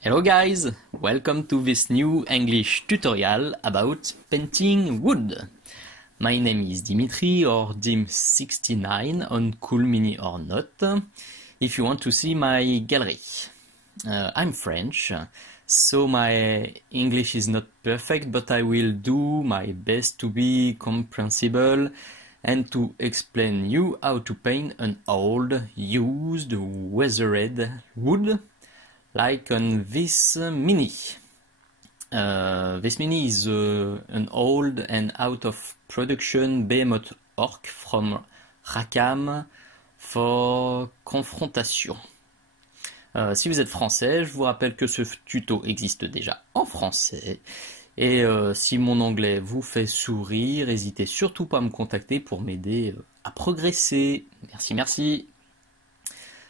Hello guys, welcome to this new English tutorial about painting wood. My name is Dimitri or Dim69 on Cool Mini or Not, if you want to see my gallery. I'm French, so my English is not perfect, but I will do my best to be comprehensible and to explain you how to paint an old, used, weathered wood like on this Mini. This Mini is an old and out of production behemoth orc from Rackham for Confrontation. Si vous êtes français, je vous rappelle que ce tuto existe déjà en français. Et si mon anglais vous fait sourire, n'hésitez surtout pas à me contacter pour m'aider à progresser. Merci, merci.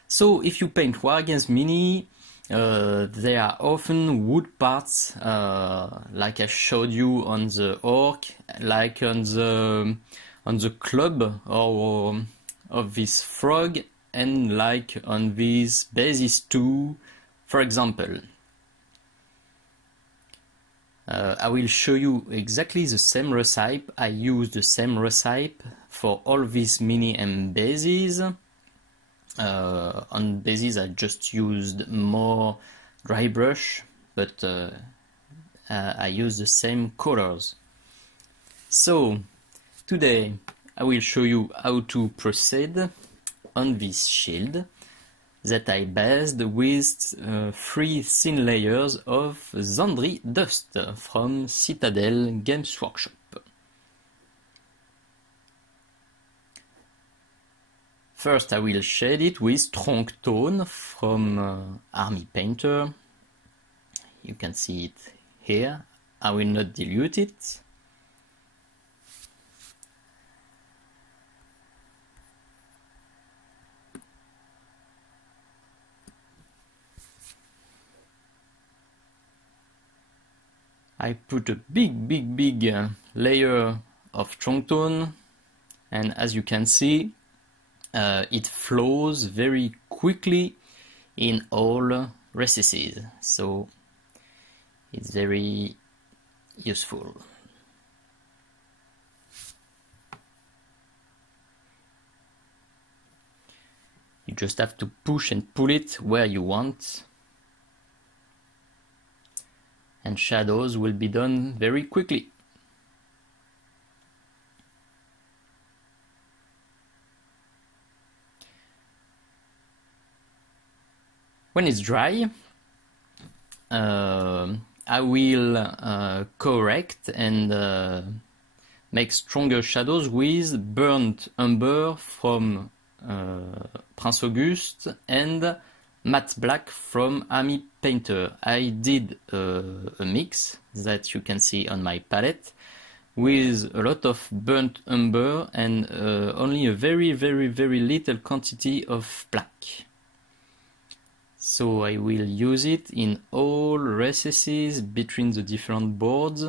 So, if you paint Wargames Mini, there are often wood parts, like I showed you on the orc, like on the club or of this frog, and like on these bases too, for example. I will show you exactly the same recipe. I use the same recipe for all these mini and bases. On bases I just used more dry brush, but I use the same colors. So today I will show you how to proceed on this shield that I based with 3 thin layers of Zandri dust from Citadel Games Workshop. First I will shade it with Trunk Tone from Army Painter. You can see it here. I will not dilute it. I put a big layer of Trunk Tone, and as you can see, it flows very quickly in all recesses, so it's very useful. You just have to push and pull it where you want, and shadows will be done very quickly. When it's dry, I will correct and make stronger shadows with Burnt Umber from Prince Auguste and Matte Black from Army Painter. I did a mix that you can see on my palette with a lot of Burnt Umber and only a very little quantity of black. So I will use it in all recesses between the different boards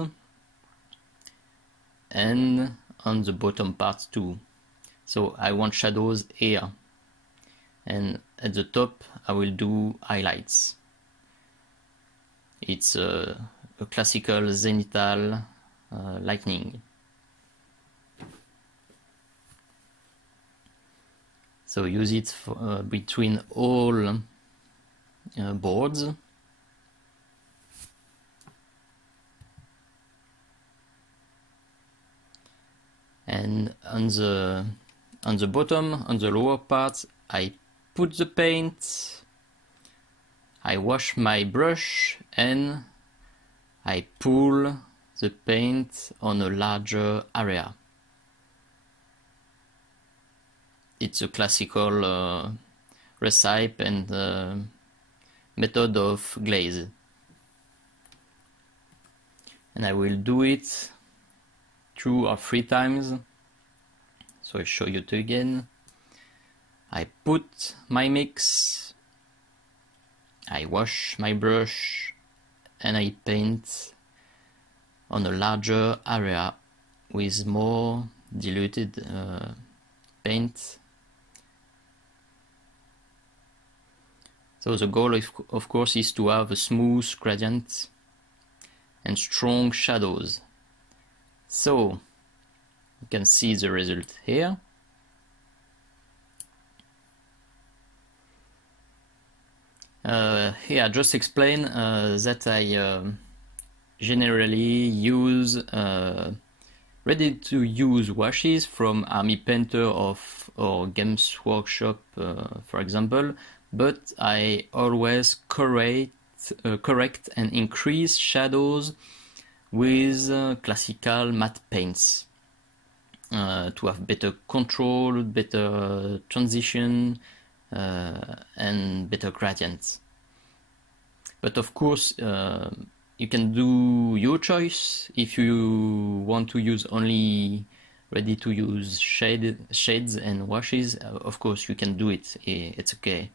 and on the bottom parts too. So I want shadows here, and at the top I will do highlights. It's a classical zenithal lightning. So use it for, between all boards. And on the bottom, on the lower part, I put the paint, I wash my brush, and I pull the paint on a larger area. It's a classical recipe and method of glaze, and I will do it 2 or 3 times. So I show you it again. I put my mix, I wash my brush, and I paint on a larger area with more diluted paint. So the goal, of course, is to have a smooth gradient and strong shadows. So you can see the result here. Here I just explain that I generally use ready-to-use washes from Army Painter or Games Workshop, for example, but I always correct and increase shadows with classical matte paints to have better control, better transition, and better gradients. But of course, you can do your choice. If you want to use only ready-to-use shades and washes, of course you can do it. It's okay.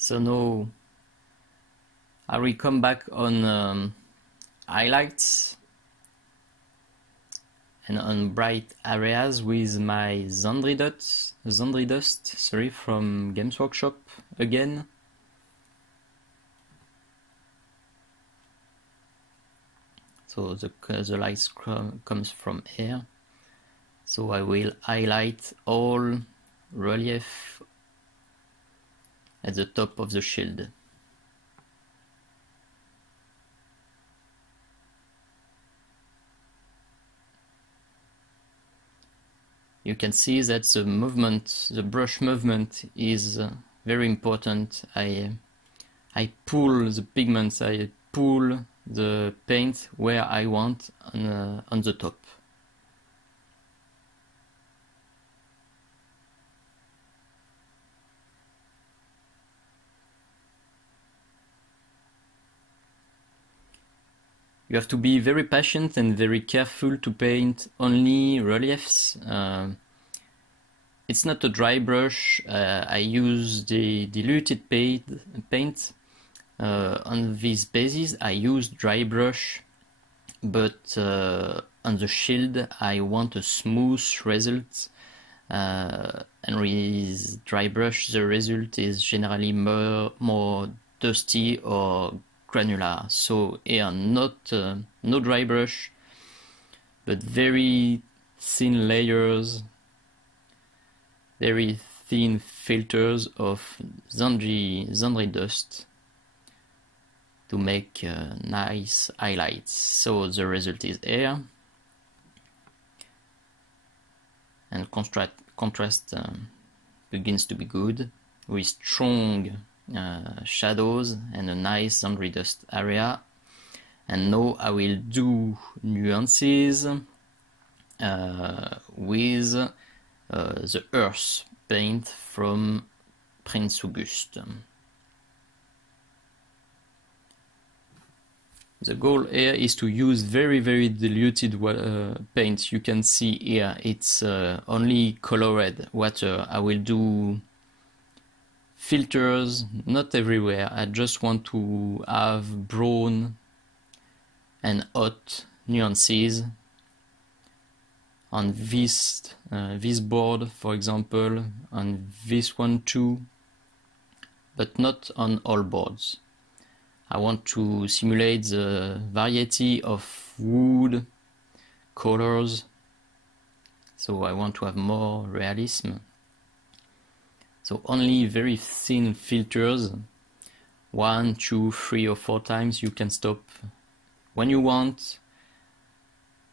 So now I will come back on highlights and on bright areas with my Zandri dust, from Games Workshop again. So the light comes from here. So I will highlight all relief at the top of the shield. You can see that the brush movement is very important. I pull the pigments, I pull the paint where I want on the top. You have to be very patient and very careful to paint only reliefs. It's not a dry brush. I use the diluted paint. On this basis, I use dry brush, but on the shield, I want a smooth result. And with dry brush, the result is generally more dusty or granular. So here, no dry brush, but very thin layers, very thin filters of Zandri dust to make nice highlights. So the result is here, and contrast begins to be good with strong shadows and a nice Zandri dust area. And now I will do nuances with the earth paint from Prince Auguste. The goal here is to use very diluted paint. You can see here it's only colored water. I will do filters, not everywhere. I just want to have brown and hot nuances on this board, for example, on this one too, but not on all boards. I want to simulate the variety of wood colors, so I want to have more realism. So only very thin filters, 1, 2, 3 or 4 times. You can stop when you want.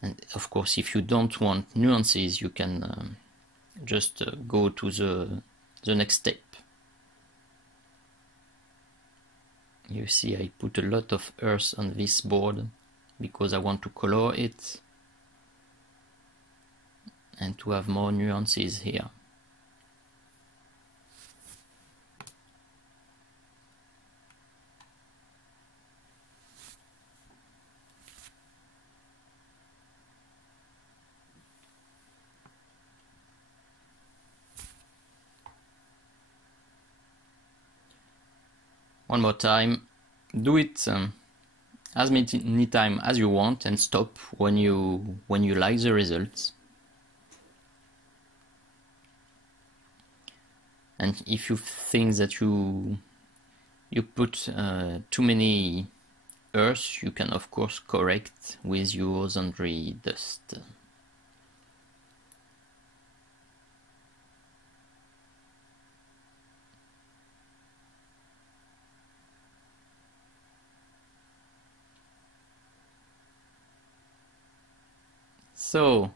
And of course, if you don't want nuances, you can just go to the next step. You see, I put a lot of earth on this board because I want to color it and to have more nuances here. One more time, do it as many times as you want and stop when you like the results. And if you think that you put too many earth, you can of course correct with your laundry dust. So,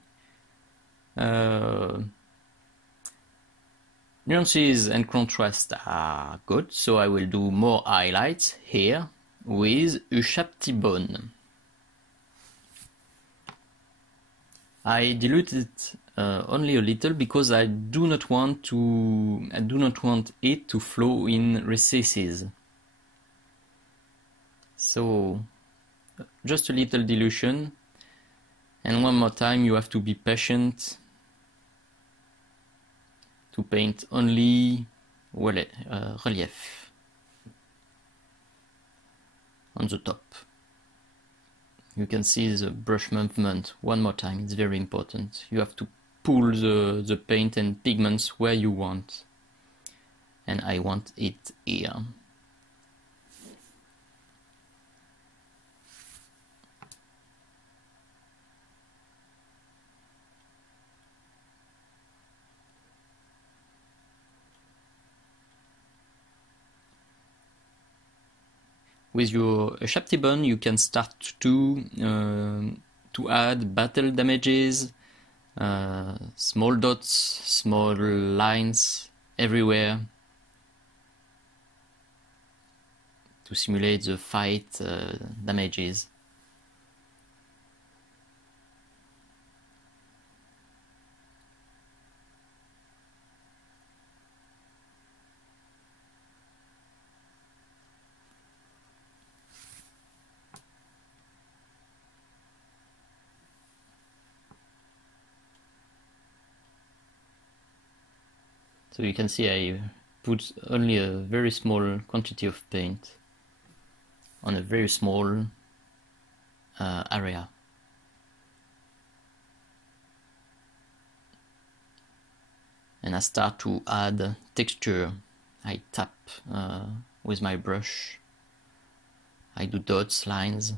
nuances and contrast are good, so I will do more highlights here with a sharpie bone. I diluted only a little because I do not want it to flow in recesses. So just a little dilution, and one more time you have to be patient to paint only relief on the top. You can see the brush movement one more time, it's very important. You have to pull the paint and pigments where you want. And I want it here. With your sharpie bone, you can start to add battle damages, small dots, small lines everywhere to simulate the fight damages. So you can see I put only a very small quantity of paint on a very small area. And I start to add texture. I tap with my brush. I do dots, lines,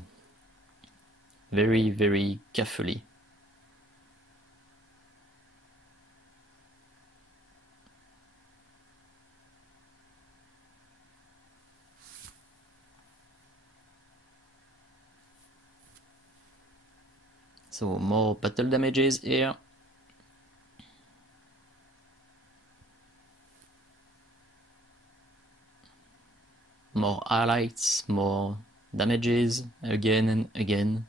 very, very carefully. So more battle damages here. More highlights, more damages again and again.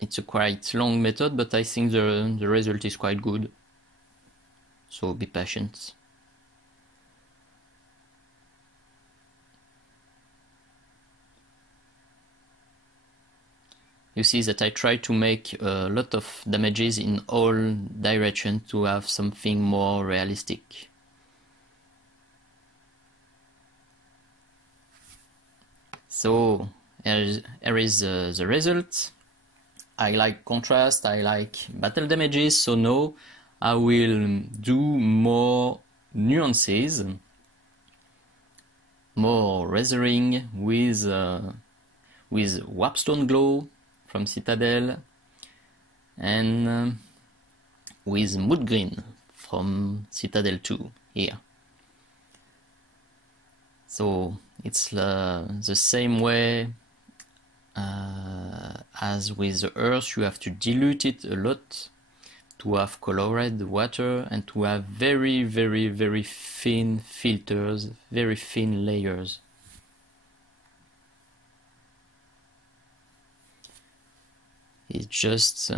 It's a quite long method, but I think the result is quite good. So be patient. You see that I try to make a lot of damages in all directions to have something more realistic. So here is the result. I like contrast, I like battle damages, so now I will do more nuances, more razoring with Warpstone Glow from Citadel and with Mood Green from Citadel 2 here. So it's the same way as with the earth, you have to dilute it a lot to have colored water and to have very thin filters, very thin layers. It's just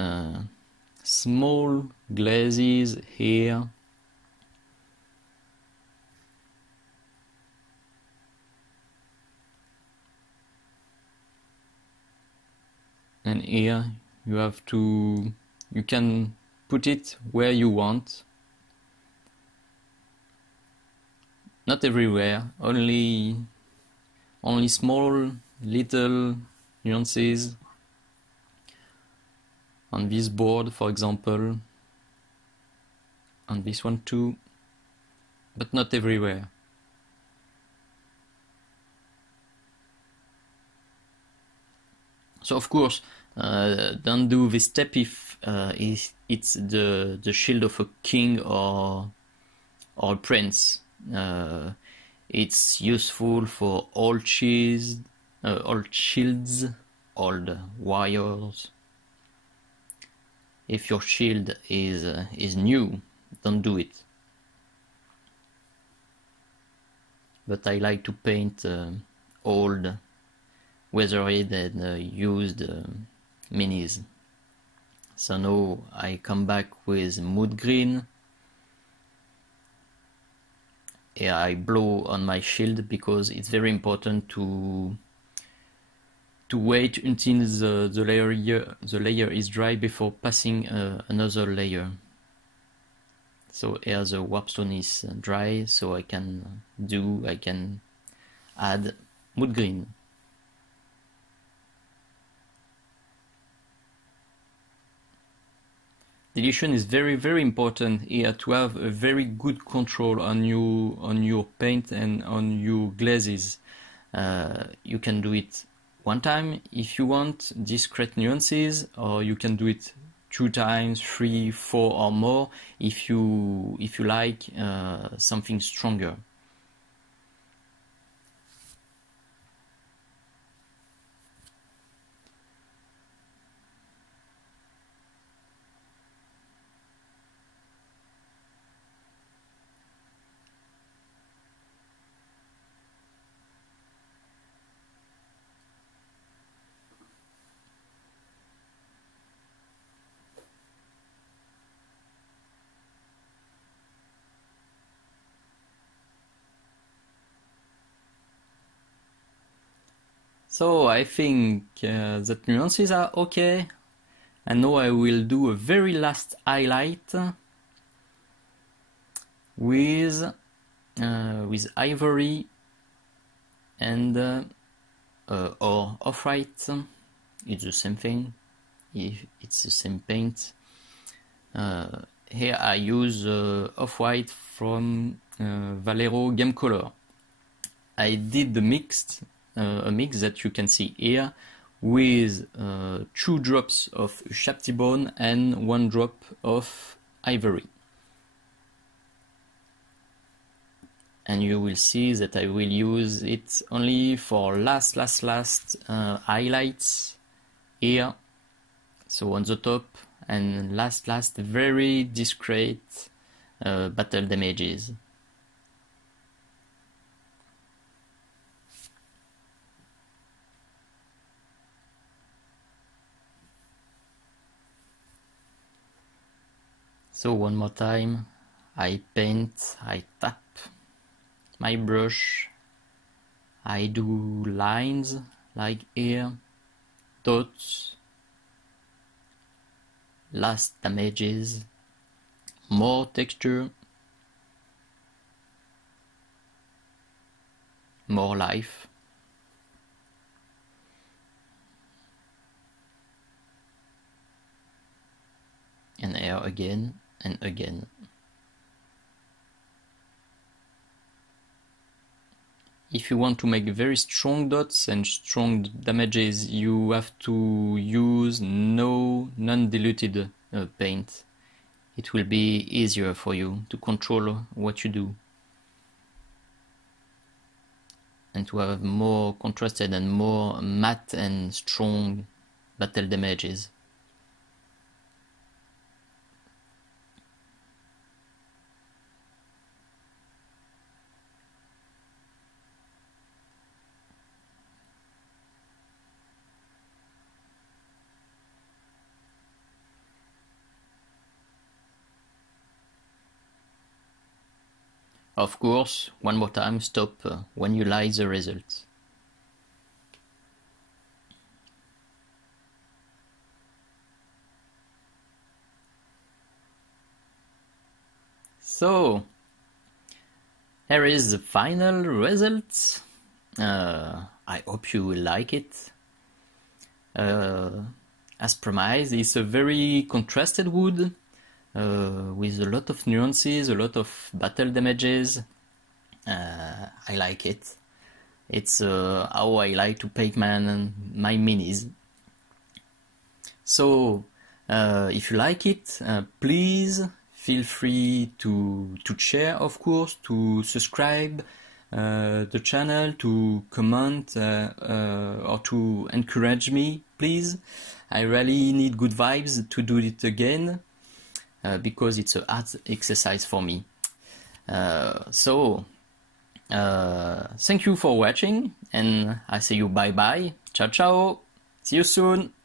small glazes here. And here you can put it where you want. Not everywhere, only small little nuances. On this board, for example, on this one too, but not everywhere. So of course, don't do this step if it's the shield of a king or a prince. It's useful for old shields, old warriors. If your shield is new, don't do it. But I like to paint old, weathered and used minis. So now I come back with mood green. Here I blow on my shield because it's very important to wait until the layer is dry before passing another layer. So here the warpstone is dry, so I can add mood green. Dilution is very important here to have a very good control on your paint and on your glazes. You can do it one time if you want discrete nuances, or you can do it 2 times, 3, 4 or more if you like something stronger. So I think that nuances are okay, and now I will do a very last highlight with ivory and or off-white. It's the same thing. It's the same paint. Here I use off-white from Valero Game Color. I did a mix that you can see here with 2 drops of Chaptibone and 1 drop of ivory. And you will see that I will use it only for last highlights here. So on the top, and last very discreet battle damages. So one more time, I paint, I tap my brush, I do lines like here, dots, last damages, more texture, more life. And here again and again. If you want to make very strong dots and strong damages, you have to use non-diluted paint. It will be easier for you to control what you do and to have more contrasted and more matte and strong battle damages. Of course, one more time, stop when you like the results. So, here is the final result. I hope you will like it. As promised, it's a very contrasted wood with a lot of nuances, a lot of battle damages. I like it. It's how I like to paint my minis. So, if you like it, please feel free to share, of course, to subscribe the channel, to comment or to encourage me, please. I really need good vibes to do it again because it's a hard exercise for me. So, thank you for watching, and I say you bye bye. Ciao, ciao. See you soon.